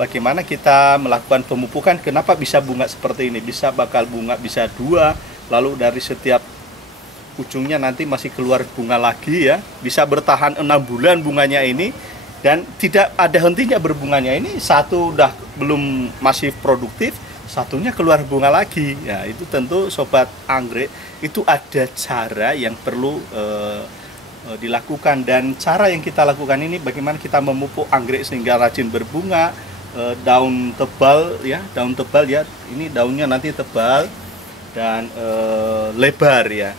bagaimana kita melakukan pemupukan, kenapa bisa bunga seperti ini, bisa bakal bunga bisa 2, lalu dari setiap ujungnya nanti masih keluar bunga lagi ya, bisa bertahan 6 bulan bunganya ini, dan tidak ada hentinya berbunganya. Ini satu udah belum masih produktif, satunya keluar bunga lagi ya. Itu tentu sobat anggrek, itu ada cara yang perlu dilakukan, dan cara yang kita lakukan ini bagaimana kita memupuk anggrek sehingga rajin berbunga. Daun tebal ya, ini daunnya nanti tebal dan lebar ya.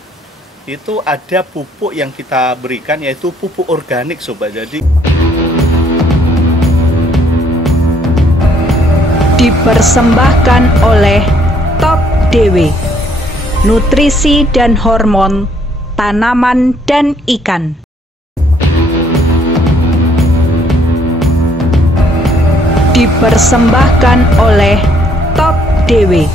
Itu ada pupuk yang kita berikan, yaitu pupuk organik sobat. Jadi dipersembahkan oleh Top DW, nutrisi dan hormon tanaman dan ikan. Dipersembahkan oleh Top DW,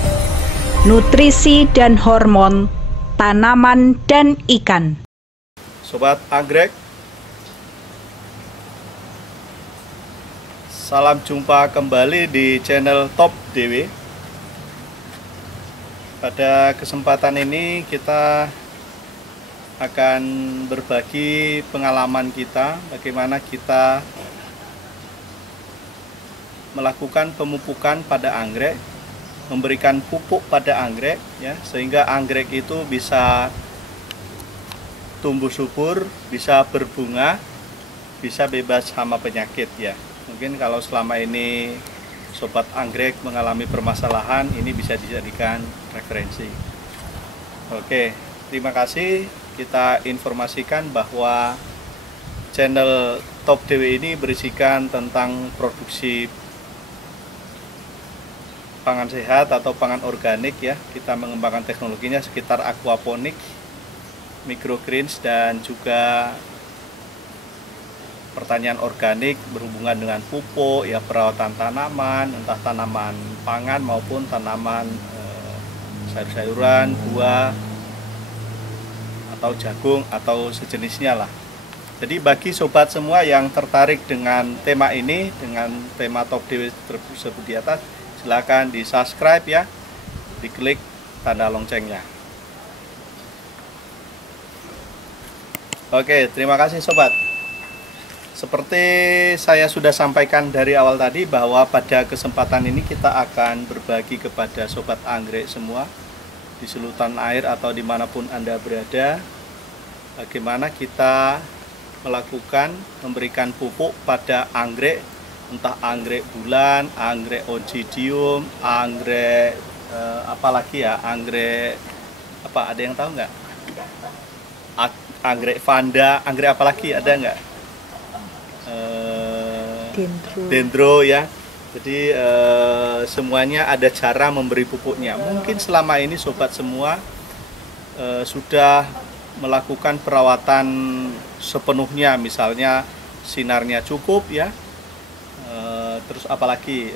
nutrisi dan hormon tanaman dan ikan. sobat anggrek, salam jumpa kembali di channel Top DW. Pada kesempatan ini kita akan berbagi pengalaman kita, bagaimana kita melakukan pemupukan pada anggrek, memberikan pupuk pada anggrek ya, sehingga anggrek itu bisa tumbuh subur, bisa berbunga, bisa bebas hama penyakit ya. Mungkin kalau selama ini sobat anggrek mengalami permasalahan, ini bisa dijadikan referensi. Oke, terima kasih. Kita informasikan bahwa channel Top DW ini berisikan tentang produksi pangan sehat atau pangan organik ya. Kita mengembangkan teknologinya sekitar aquaponik, microgreens, dan juga pertanian organik berhubungan dengan pupuk ya, perawatan tanaman, entah tanaman pangan maupun tanaman sayur-sayuran, buah atau jagung atau sejenisnya lah. Jadi bagi sobat semua yang tertarik dengan tema ini, dengan tema Top DW tersebut di atas, silakan di subscribe ya, diklik tanda loncengnya. Oke, terima kasih sobat. Seperti saya sudah sampaikan dari awal tadi, bahwa pada kesempatan ini kita akan berbagi kepada sobat anggrek semua di seluruh tanah air atau dimanapun Anda berada, bagaimana kita melakukan memberikan pupuk pada anggrek, entah anggrek bulan, anggrek oncidium, anggrek apalagi ya, anggrek apa, ada yang tahu nggak? Anggrek vanda, anggrek apalagi ada nggak? Dendro ya. Jadi semuanya ada cara memberi pupuknya. Mungkin selama ini sobat semua sudah melakukan perawatan sepenuhnya, misalnya sinarnya cukup ya, terus apalagi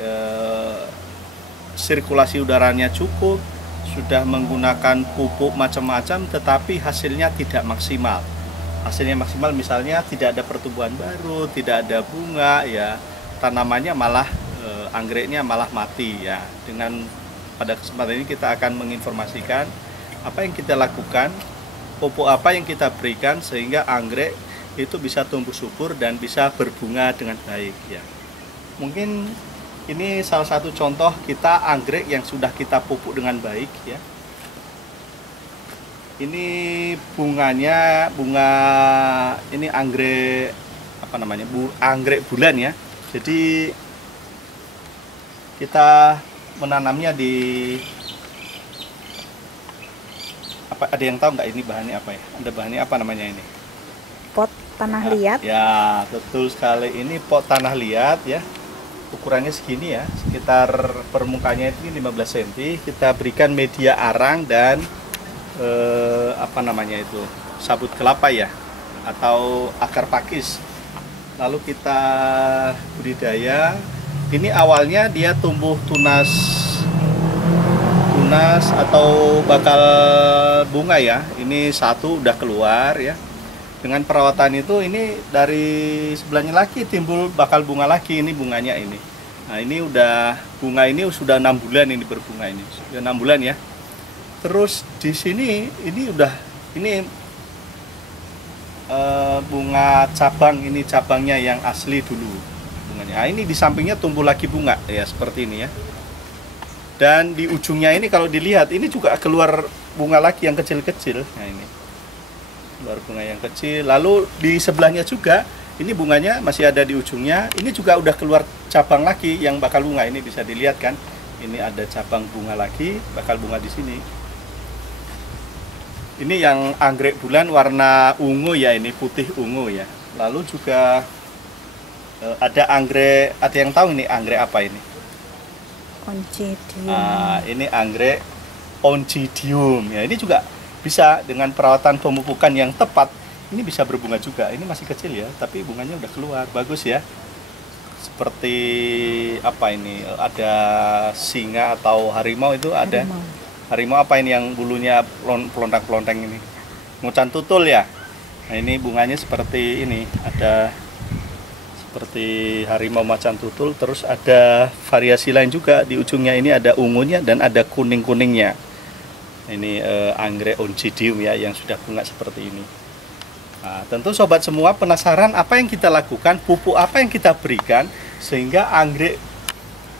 sirkulasi udaranya cukup, sudah menggunakan pupuk macam-macam, tetapi hasilnya tidak maksimal. Hasilnya maksimal misalnya tidak ada pertumbuhan baru, tidak ada bunga ya, tanamannya malah anggreknya malah mati ya. Dengan pada kesempatan ini kita akan menginformasikan apa yang kita lakukan, pupuk apa yang kita berikan sehingga anggrek itu bisa tumbuh subur dan bisa berbunga dengan baik ya. Mungkin ini salah satu contoh kita anggrek yang sudah kita pupuk dengan baik ya. Ini bunganya, bunga ini anggrek apa namanya? Anggrek bulan ya. Jadi kita menanamnya di apa, ada yang tahu nggak ini bahannya apa ya? Ada bahannya apa namanya ini? Pot tanah liat. Ya, betul sekali. Ini pot tanah liat ya. Ukurannya segini ya, sekitar permukaannya itu 15 cm. Kita berikan media arang dan apa namanya itu, sabut kelapa ya, atau akar pakis. Lalu kita budidaya. Ini awalnya dia tumbuh tunas atau bakal bunga ya. Ini satu udah keluar ya. Dengan perawatan itu, ini dari sebelahnya lagi timbul bakal bunga lagi. Ini bunganya ini. Nah ini udah bunga ini sudah 6 bulan ini berbunga ini, sudah 6 bulan ya. Terus di sini ini udah bunga cabang, ini cabangnya yang asli dulu bunganya. Nah, ini di sampingnya tumbuh lagi bunga ya seperti ini ya. Dan di ujungnya ini kalau dilihat ini juga keluar bunga lagi yang kecil-kecil. Nah ini keluar bunga yang kecil. Lalu di sebelahnya juga ini bunganya masih ada di ujungnya. Ini juga udah keluar cabang lagi yang bakal bunga. Ini bisa dilihat kan. Ini ada cabang bunga lagi, bakal bunga di sini. Ini yang anggrek bulan warna ungu ya, ini putih ungu ya. Lalu juga ada anggrek, ada yang tahu ini anggrek apa ini? Oncidium. Ini anggrek oncidium ya. Ini juga bisa dengan perawatan pemupukan yang tepat. Ini bisa berbunga juga. Ini masih kecil ya, tapi bunganya udah keluar. Bagus ya. Seperti apa ini? Ada singa atau harimau itu ada. Harimau apa ini yang bulunya pelontang-pelontang ini? Macan tutul ya. Nah, ini bunganya seperti ini. Ada seperti harimau macan tutul. Terus ada variasi lain juga. Di ujungnya ini ada ungunya dan ada kuning-kuningnya. Ini anggrek oncidium ya yang sudah bunga seperti ini. Nah, tentu sobat semua penasaran apa yang kita lakukan, pupuk apa yang kita berikan sehingga anggrek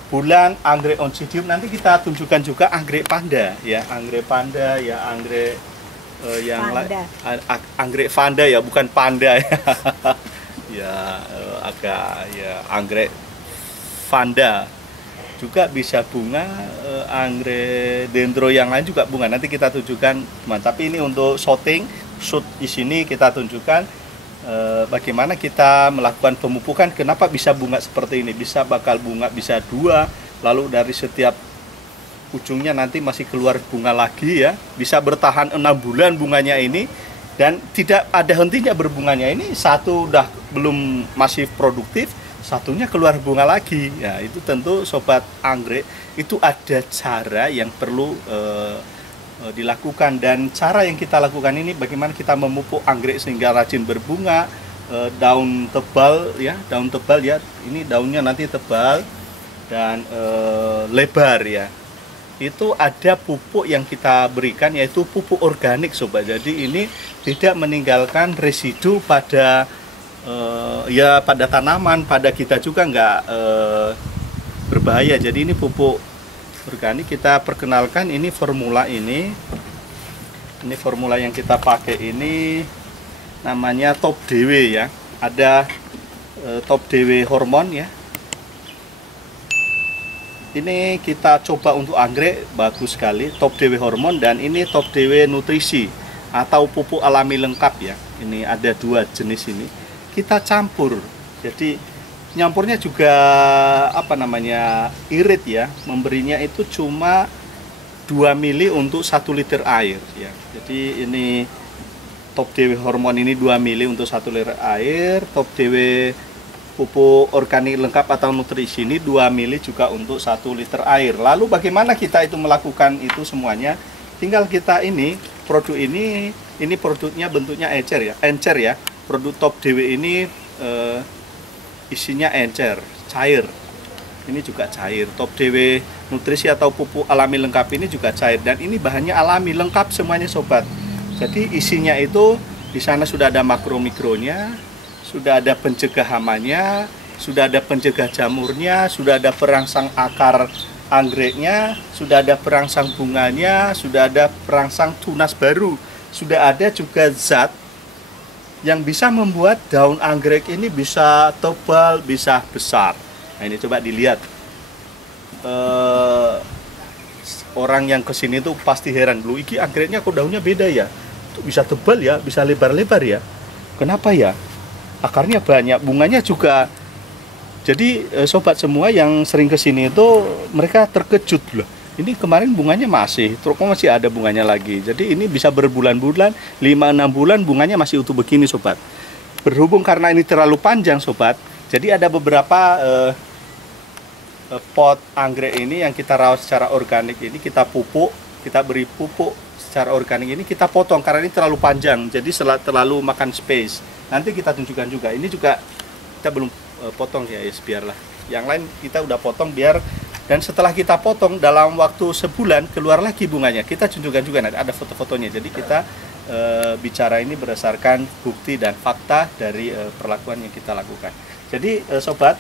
bulan, anggrek oncidium, nanti kita tunjukkan juga anggrek panda ya, anggrek panda ya, anggrek anggrek vanda ya, bukan panda ya. Ya agak ya, anggrek vanda juga bisa bunga, anggrek dendro yang lain juga bunga. Nanti kita tunjukkan, tapi ini untuk shoot di sini kita tunjukkan bagaimana kita melakukan pemupukan, kenapa bisa bunga seperti ini, bisa bakal bunga, bisa 2, lalu dari setiap ujungnya nanti masih keluar bunga lagi ya, bisa bertahan 6 bulan bunganya ini dan tidak ada hentinya berbunganya. Ini satu udah belum masih produktif, satunya keluar bunga lagi ya. Itu tentu sobat anggrek itu ada cara yang perlu dilakukan, dan cara yang kita lakukan ini bagaimana kita memupuk anggrek sehingga rajin berbunga. Daun tebal ya, ini daunnya nanti tebal dan lebar ya. Itu ada pupuk yang kita berikan yaitu pupuk organik sobat. Jadi ini tidak meninggalkan residu pada pada tanaman, pada kita juga nggak berbahaya. Jadi ini pupuk organik. Kita perkenalkan ini formula ini formula yang kita pakai ini namanya Top DW ya. Ada Top DW hormon ya. Ini kita coba untuk anggrek, bagus sekali Top DW hormon, dan ini Top DW nutrisi atau pupuk alami lengkap ya. Ini ada 2 jenis ini. Kita campur. Jadi nyampurnya juga irit ya, memberinya itu cuma 2 mili untuk 1 liter air ya. Jadi ini Top DW hormon ini 2 mili untuk 1 liter air, Top DW pupuk organik lengkap atau nutrisi ini 2 mili juga untuk 1 liter air. Lalu bagaimana kita itu melakukan itu semuanya? Tinggal kita produk ini produknya bentuknya encer ya. Produk Top DW ini isinya encer, cair. Ini juga cair. Top DW nutrisi atau pupuk alami lengkap ini juga cair, dan ini bahannya alami lengkap semuanya sobat. Jadi isinya itu di sana sudah ada makro-mikronya, sudah ada pencegah hamanya, sudah ada pencegah jamurnya, sudah ada perangsang akar anggreknya, sudah ada perangsang bunganya, sudah ada perangsang tunas baru, sudah ada juga zat yang bisa membuat daun anggrek ini bisa tebal, bisa besar. Nah ini coba dilihat. Orang yang kesini tuh pasti heran, "Loh, iki anggreknya kok daunnya beda ya? Tuh bisa tebal ya, bisa lebar-lebar ya. Kenapa ya? Akarnya banyak, bunganya juga." Jadi sobat semua yang sering kesini itu mereka terkejut loh. Ini kemarin bunganya masih, terus masih ada bunganya lagi. Jadi ini bisa berbulan-bulan, 5-6 bulan bunganya masih utuh begini sobat. Berhubung karena ini terlalu panjang sobat, jadi ada beberapa pot anggrek ini yang kita rawat secara organik ini, kita pupuk, kita beri pupuk secara organik ini, kita potong karena ini terlalu panjang, jadi terlalu makan space. Nanti kita tunjukkan juga, ini juga kita belum potong ya, biarlah Yang lain kita udah potong dan setelah kita potong dalam waktu sebulan keluar lagi bunganya. Kita tunjukkan juga nanti ada foto-fotonya. Jadi kita bicara ini berdasarkan bukti dan fakta dari perlakuan yang kita lakukan. Jadi sobat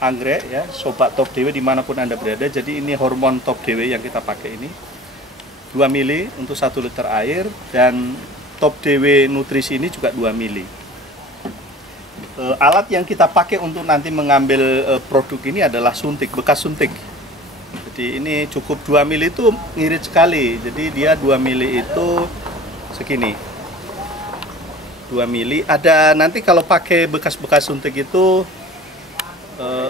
anggrek ya, sobat Top DW dimanapun Anda berada, jadi ini hormon Top DW yang kita pakai ini 2 mili untuk 1 liter air, dan Top DW nutrisi ini juga 2 mili. Alat yang kita pakai untuk nanti mengambil produk ini adalah suntik, bekas suntik. Jadi ini cukup 2 mili itu ngirit sekali, jadi dia 2 mili itu segini 2 mili. Ada nanti kalau pakai bekas-bekas suntik itu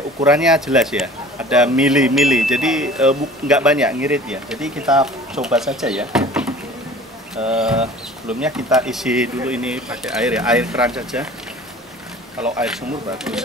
ukurannya jelas ya, ada mili-mili, jadi nggak banyak ngirit ya. Jadi kita coba saja ya. Sebelumnya kita isi dulu ini pakai air ya, air keran saja. Kalau air sumur bagus.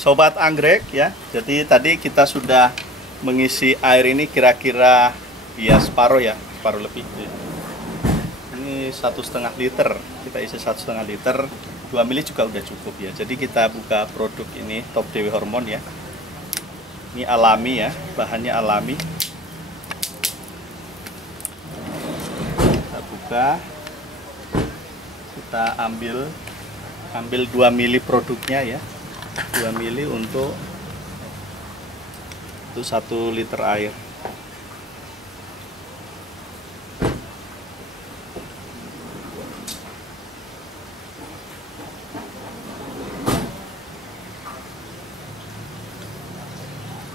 Sobat anggrek ya, jadi tadi kita sudah mengisi air ini kira-kira ya separuh lebih. Ini 1,5 liter, kita isi 1,5 liter, 2 mili juga udah cukup ya. Jadi kita buka produk ini Top DW Hormon ya. Ini alami ya, bahannya alami. Kita buka, kita ambil 2 mili produknya ya. 2 mili untuk 1 liter air.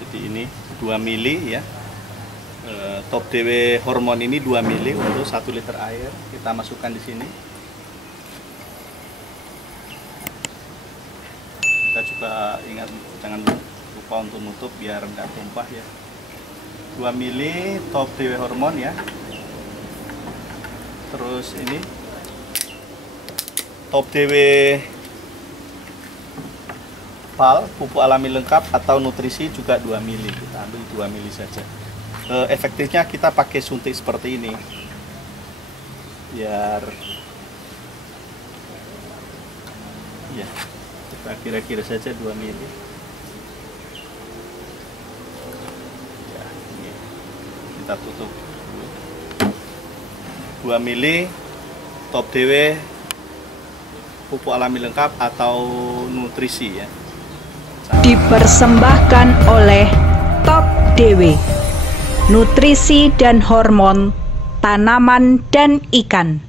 Jadi ini 2 mili ya. Top DW Hormon ini 2 mili untuk 1 liter air. Kita masukkan di sini. Kita juga ingat jangan lupa untuk nutup biar nggak tumpah ya. 2 mili Top DW Hormon ya. Terus ini Top DW PAL, pupuk alami lengkap atau nutrisi juga 2 mili. Kita ambil 2 mili saja. Efektifnya kita pakai suntik seperti ini. Biar ya, kita kira-kira saja 2 mili. Ya, ini. Kita tutup dulu. 2 mili Top DW pupuk alami lengkap atau nutrisi ya. Dipersembahkan oleh Top DW, nutrisi dan hormon tanaman dan ikan.